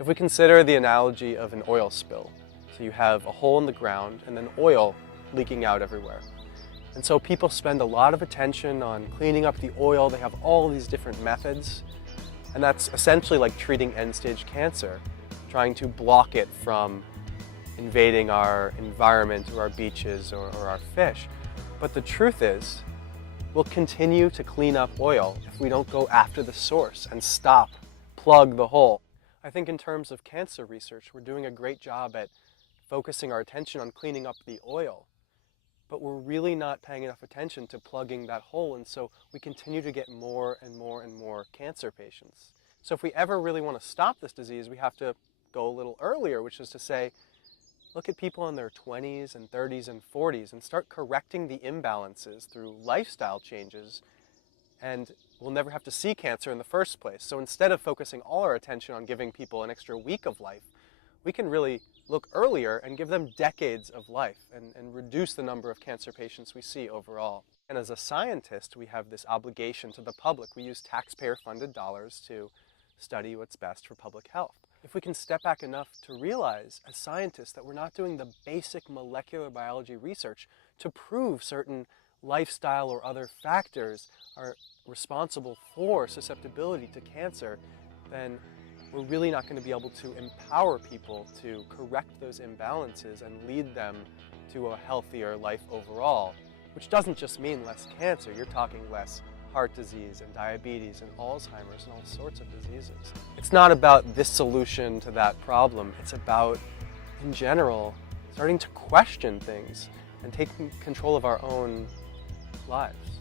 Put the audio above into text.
If we consider the analogy of an oil spill, so you have a hole in the ground and then oil leaking out everywhere. And so people spend a lot of attention on cleaning up the oil. They have all these different methods. And that's essentially like treating end-stage cancer, trying to block it from invading our environment or our beaches or our fish. But the truth is, we'll continue to clean up oil if we don't go after the source and plug the hole. I think in terms of cancer research, we're doing a great job at focusing our attention on cleaning up the oil, but we're really not paying enough attention to plugging that hole, and so we continue to get more and more and more cancer patients. So if we ever really want to stop this disease, we have to go a little earlier, which is to say, look at people in their 20s and 30s and 40s and start correcting the imbalances through lifestyle changes, and we'll never have to see cancer in the first place. So instead of focusing all our attention on giving people an extra week of life, we can really look earlier and give them decades of life and reduce the number of cancer patients we see overall. And as a scientist, we have this obligation to the public. We use taxpayer-funded dollars to study what's best for public health. If we can step back enough to realize as scientists that we're not doing the basic molecular biology research to prove certain lifestyle or other factors are responsible for susceptibility to cancer, then we're really not going to be able to empower people to correct those imbalances and lead them to a healthier life overall, which doesn't just mean less cancer. You're talking less heart disease and diabetes and Alzheimer's and all sorts of diseases. It's not about this solution to that problem. It's about, in general, starting to question things and taking control of our own lives.